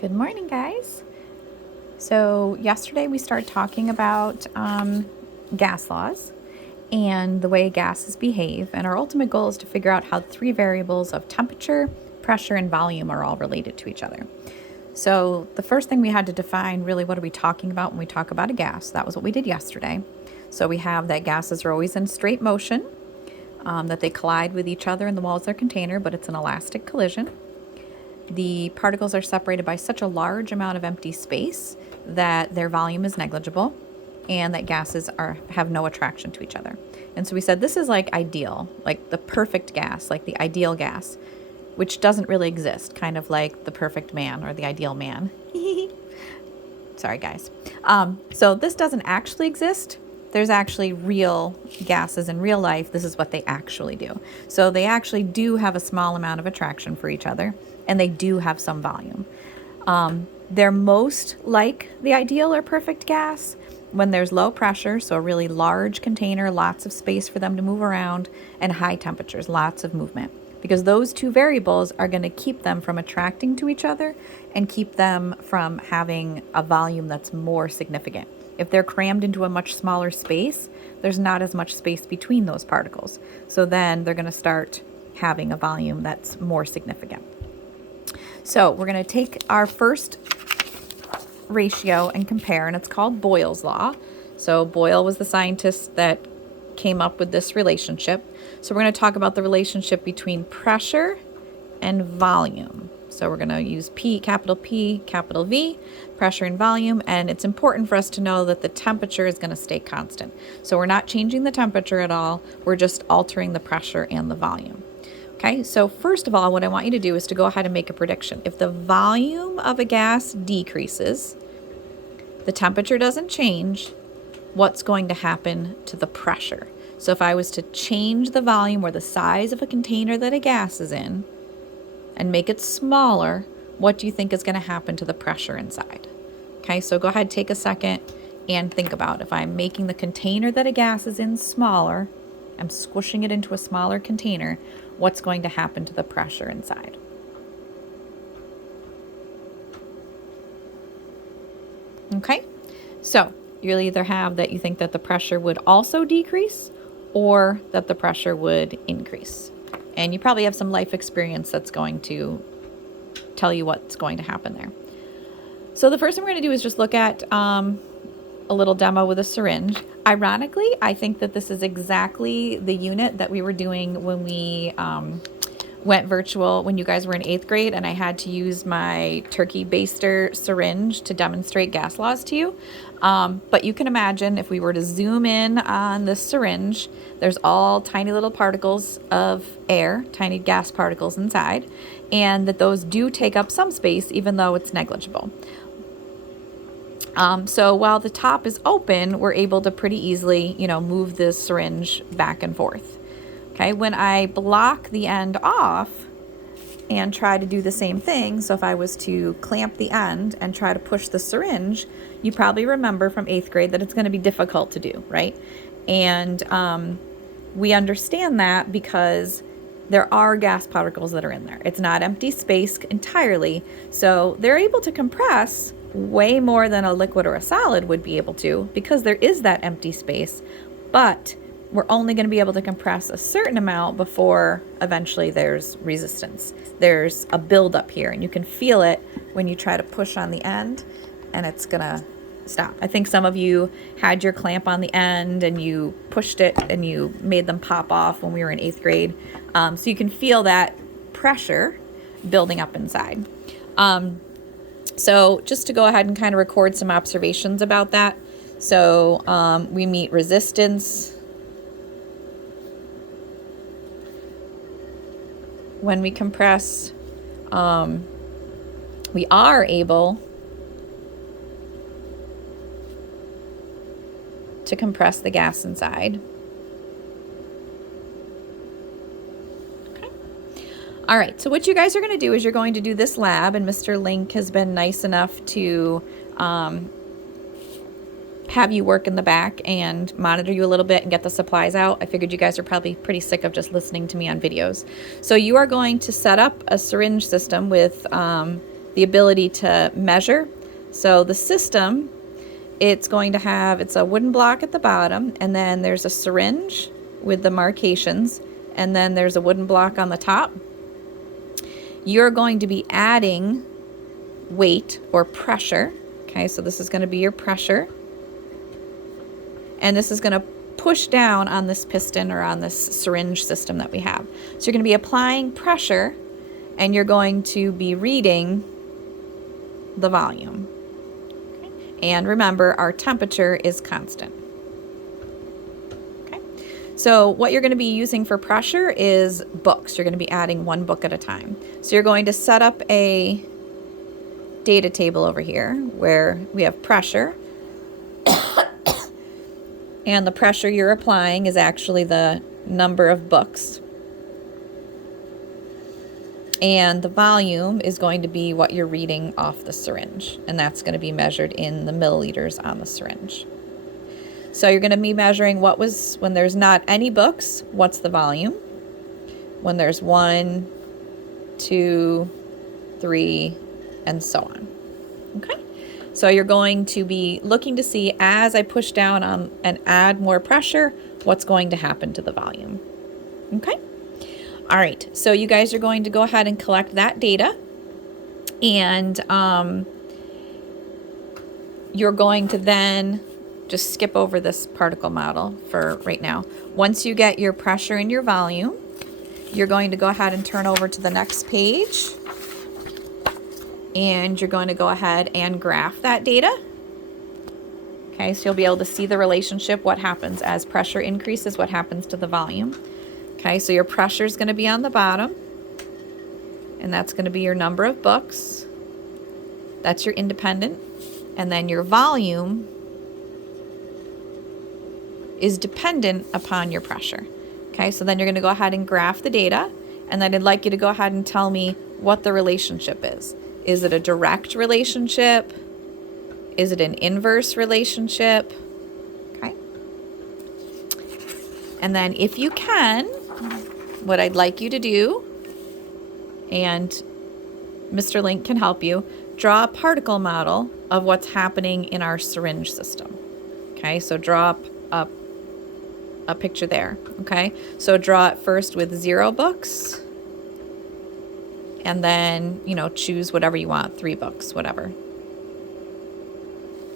Good morning, guys. So yesterday we started talking about gas laws and the way gases behave, and our ultimate goal is to figure out how three variables of temperature, pressure, and volume are all related to each other. So the first thing we had to define, really, what are we talking about when we talk about a gas? That was what we did yesterday. So we have that gases are always in straight motion, that they collide with each other in the walls of their container, but it's an elastic collision. The particles are separated by such a large amount of empty space that their volume is negligible, and that gases have no attraction to each other. And so we said this is like ideal, like the perfect gas, like the ideal gas, which doesn't really exist, kind of like the perfect man or the ideal man. Sorry, guys. So this doesn't actually exist. There's actually real gases in real life. This is what they actually do. So they actually do have a small amount of attraction for each other, and they do have some volume. They're most like the ideal or perfect gas when there's low pressure, so a really large container, lots of space for them to move around, and high temperatures, lots of movement. Because those two variables are going to keep them from attracting to each other and keep them from having a volume that's more significant. If they're crammed into a much smaller space, there's not as much space between those particles. So then they're going to start having a volume that's more significant. So we're going to take our first ratio and compare, and it's called Boyle's law. So Boyle was the scientist that came up with this relationship. So we're going to talk about the relationship between pressure and volume. So we're going to use P, capital V, pressure and volume, and it's important for us to know that the temperature is going to stay constant. So we're not changing the temperature at all, we're just altering the pressure and the volume. Okay, so first of all, what I want you to do is to go ahead and make a prediction. If the volume of a gas decreases, the temperature doesn't change, what's going to happen to the pressure? So if I was to change the volume or the size of a container that a gas is in and make it smaller, what do you think is going to happen to the pressure inside? Okay, so go ahead, take a second and think about if I'm making the container that a gas is in smaller, I'm squishing it into a smaller container, what's going to happen to the pressure inside? Okay, so you'll either have that you think that the pressure would also decrease or that the pressure would increase. And you probably have some life experience that's going to tell you what's going to happen there. So the first thing we're going to do is just look at a little demo with a syringe. Ironically, I think that this is exactly the unit that we were doing when we went virtual when you guys were in 8th grade, and I had to use my turkey baster syringe to demonstrate gas laws to you. But you can imagine if we were to zoom in on this syringe, there's all tiny little particles of air, tiny gas particles inside, and that those do take up some space even though it's negligible. So while the top is open, we're able to pretty easily, move this syringe back and forth. Okay, when I block the end off and try to do the same thing, so if I was to clamp the end and try to push the syringe, you probably remember from 8th grade that it's going to be difficult to do, right? And we understand that because there are gas particles that are in there. It's not empty space entirely, so they're able to compress way more than a liquid or a solid would be able to because there is that empty space, but we're only going to be able to compress a certain amount before eventually there's resistance. There's a buildup here, and you can feel it when you try to push on the end, and it's going to stop. I think some of you had your clamp on the end, and you pushed it, and you made them pop off when we were in 8th grade. So you can feel that pressure building up inside. So just to go ahead and kind of record some observations about that. So we meet resistance when we compress. We are able to compress the gas inside. Okay. All right, so what you guys are going to do is you're going to do this lab, and Mr. Link has been nice enough to have you work in the back and monitor you a little bit and get the supplies out. I figured you guys are probably pretty sick of just listening to me on videos. So you are going to set up a syringe system with the ability to measure. So the system, it's going to have, it's a wooden block at the bottom, and then there's a syringe with the markations, and then there's a wooden block on the top. You're going to be adding weight or pressure. Okay, so this is going to be your pressure. And this is going to push down on this piston or on this syringe system that we have. So you're going to be applying pressure, and you're going to be reading the volume. Okay. And remember, our temperature is constant. Okay. So what you're going to be using for pressure is books. You're going to be adding one book at a time. So you're going to set up a data table over here where we have pressure. And the pressure you're applying is actually the number of books. And the volume is going to be what you're reading off the syringe. And that's going to be measured in the milliliters on the syringe. So you're going to be measuring what was, when there's not any books, what's the volume? When there's 1, 2, 3, and so on. Okay? So you're going to be looking to see, as I push down on and add more pressure, what's going to happen to the volume. Okay? All right, so you guys are going to go ahead and collect that data, and you're going to then just skip over this particle model for right now. Once you get your pressure and your volume, you're going to go ahead and turn over to the next page, and you're going to go ahead and graph that data. Okay, so you'll be able to see the relationship, what happens as pressure increases, what happens to the volume. Okay, so your pressure is going to be on the bottom, and that's going to be your number of books. That's your independent. And then your volume is dependent upon your pressure. Okay, so then you're going to go ahead and graph the data, and then I'd like you to go ahead and tell me what the relationship is. Is it a direct relationship? Is it an inverse relationship? Okay. And then if you can, what I'd like you to do, and Mr. Link can help you, draw a particle model of what's happening in our syringe system. Okay, so draw up a picture there. Okay, so draw it first with 0 books, and then, you know, choose whatever you want, 3 books, whatever.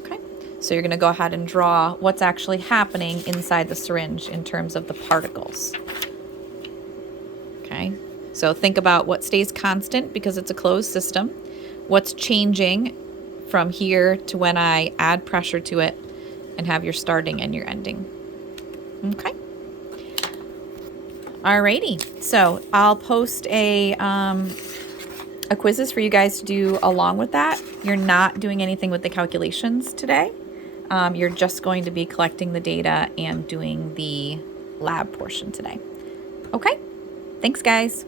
Okay, so you're going to go ahead and draw what's actually happening inside the syringe in terms of the particles. Okay, so think about what stays constant because it's a closed system, what's changing from here to when I add pressure to it, and have your starting and your ending. Okay. Alrighty, so I'll post a quizzes for you guys to do along with that. You're not doing anything with the calculations today. You're just going to be collecting the data and doing the lab portion today. Okay, thanks guys.